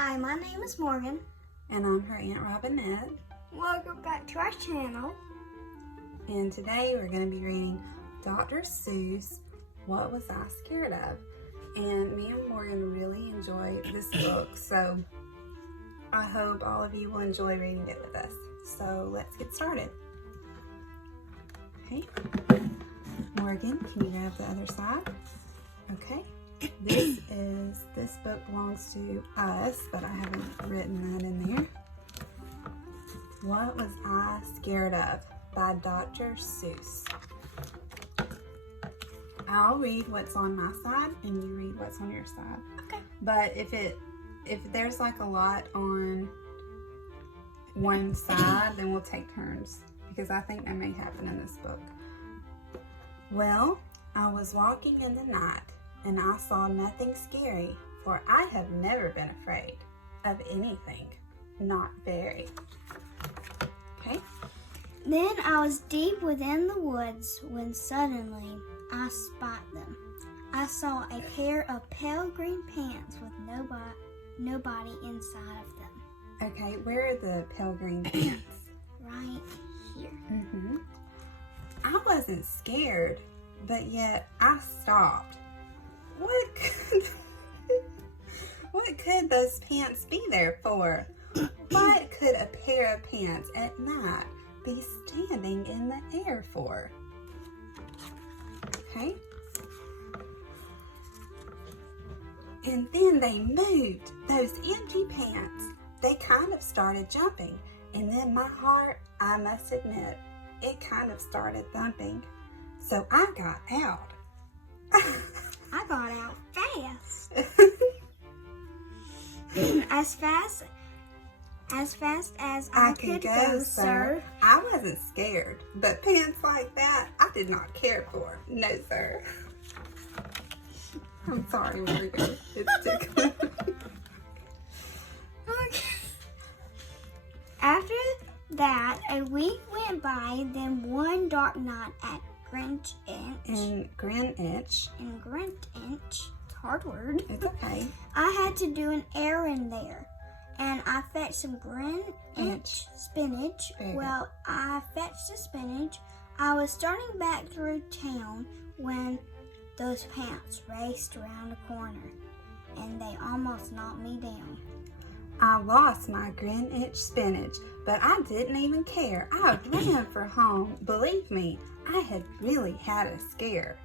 Hi, my name is Morgan. And I'm her Aunt Robbinette. Welcome back to our channel. And today we're going to be reading Dr. Seuss, What Was I Scared Of? And me and Morgan really enjoy this book, so I hope all of you will enjoy reading it with us. So let's get started. Okay. Morgan, can you grab the other side? Okay. This book belongs to us, but I haven't written that in there. What Was I Scared Of? By Dr. Seuss. I'll read what's on my side and you read what's on your side. Okay. But if there's like a lot on one side, then we'll take turns because I think that may happen in this book. Well, I was walking in the night and I saw nothing scary, for I have never been afraid of anything, not very. Okay? Then I was deep within the woods when suddenly I spied them. I saw a pair of pale green pants with nobody inside of them. Okay, where are the pale green pants? Right here. Mm-hmm. I wasn't scared, but yet I stopped. What could those pants be there for? What could a pair of pants at night be standing in the air for? Okay. And then they moved, those empty pants. They kind of started jumping. And then my heart, I must admit, it kind of started thumping. So I got out. I got out fast. as fast as I could go, sir. I wasn't scared, but pants like that, I did not care for. No, sir. I'm sorry, Morgan. It's tickling. After that, a week went by, then one dark night at Greenwich. In Greenwich, it's a hard word. It's okay. I had to do an errand there, and I fetched some Greenwich spinach. Well, I fetched the spinach. I was starting back through town when those pants raced around the corner, and they almost knocked me down. I lost my Greenwich spinach, but I didn't even care. I ran for home. Believe me, I had really had a scare.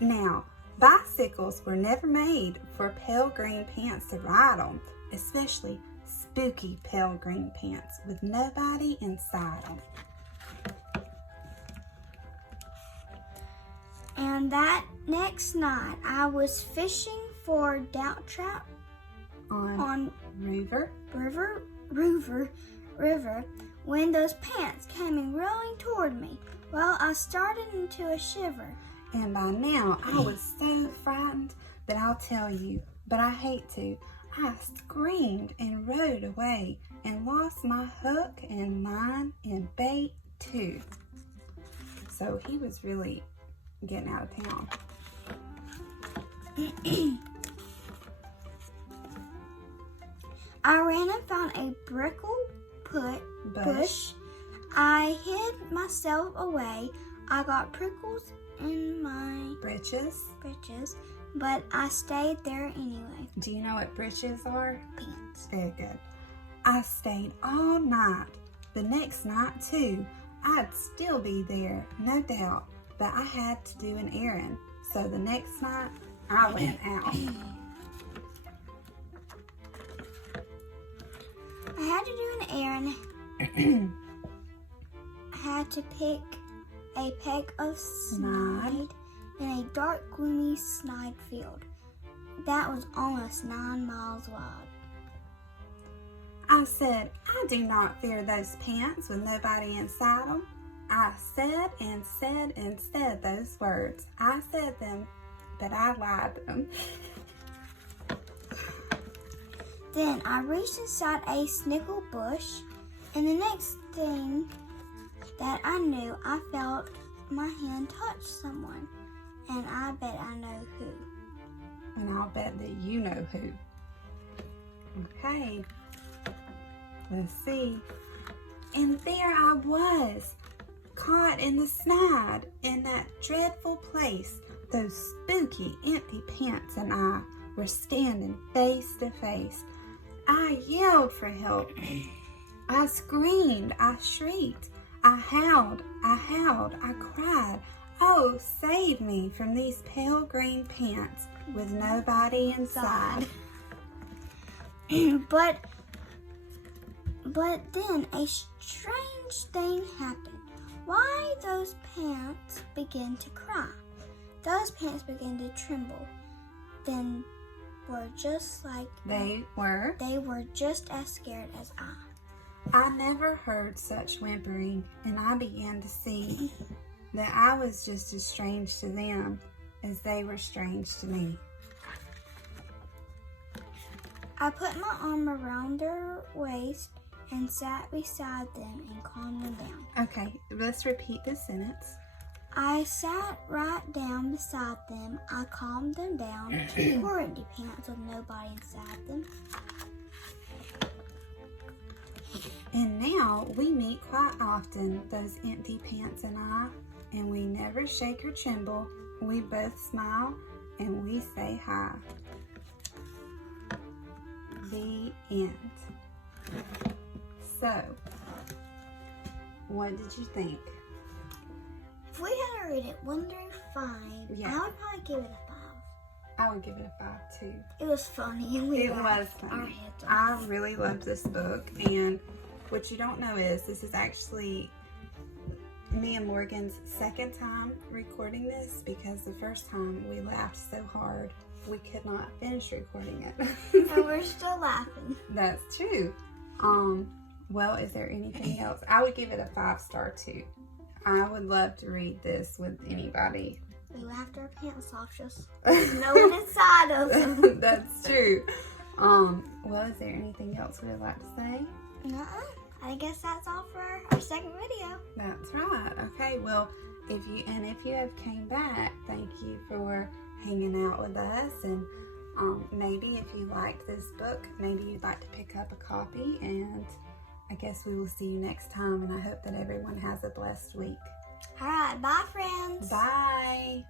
Now, bicycles were never made for pale green pants to ride on, especially spooky pale green pants with nobody inside them. And that next night, I was fishing for doubt trout on River when those pants came rolling toward me. Well, I started into a shiver. And by now, I was so frightened that I'll tell you, but I hate to. I screamed and rode away and lost my hook and line and bait too. So he was really getting out of town. I ran and found a prickle bush. I hid myself away. I got prickles in my Breeches. But I stayed there anyway. Do you know what breeches are? Pants. Very good. I stayed all night. The next night too. I'd still be there, no doubt, but I had to do an errand. So the next night, I went out. I had to do an errand. I had to pick a peck of snide in a dark, gloomy snide field that was almost 9 miles wide. I said, I do not fear those pants with nobody inside them. I said and said and said those words. I said them, but I lied them. Then I reached inside a snickle bush, and the next thing that I knew, I felt my hand touch someone, and I bet I know who. And I'll bet that you know who. Okay. Let's see. And there I was, caught in the snide, in that dreadful place. Those spooky, empty pants and I were standing face to face. I yelled for help. I screamed, I shrieked, I howled, I cried. Oh, save me from these pale green pants with nobody inside. But then a strange thing happened. Why, those pants began to cry. Those pants began to tremble. Then were just like They were just as scared as I. I never heard such whimpering, and I began to see that I was just as strange to them as they were strange to me. I put my arm around their waist and sat beside them and calmed them down. Okay, let's repeat this sentence. I sat right down beside them. I calmed them down. Poor empty pants with nobody inside them. And now we meet quite often, those empty pants and I, and we never shake or tremble. We both smile and we say hi. The end. So, what did you think? If we had to rate it 1 through 5, Yeah. I would probably give it a 5. I would give it a 5 too. It was funny. It was Our funny. heads I off. really loved this book, and what you don't know is this is actually me and Morgan's second time recording this, because the first time we laughed so hard we could not finish recording it. And we're still laughing. That's true. Well, is there anything else? I would give it a 5-star too. I would love to read this with anybody. We laughed our pants off, just no one inside us. That's true. Well, is there anything else we would like to say? Nuh-uh. I guess that's all for our second video. That's right. Okay, well, if you have came back, thank you for hanging out with us, and maybe if you liked this book, maybe you'd like to pick up a copy, and I guess we will see you next time, and I hope that everyone has a blessed week. All right, bye, friends. Bye.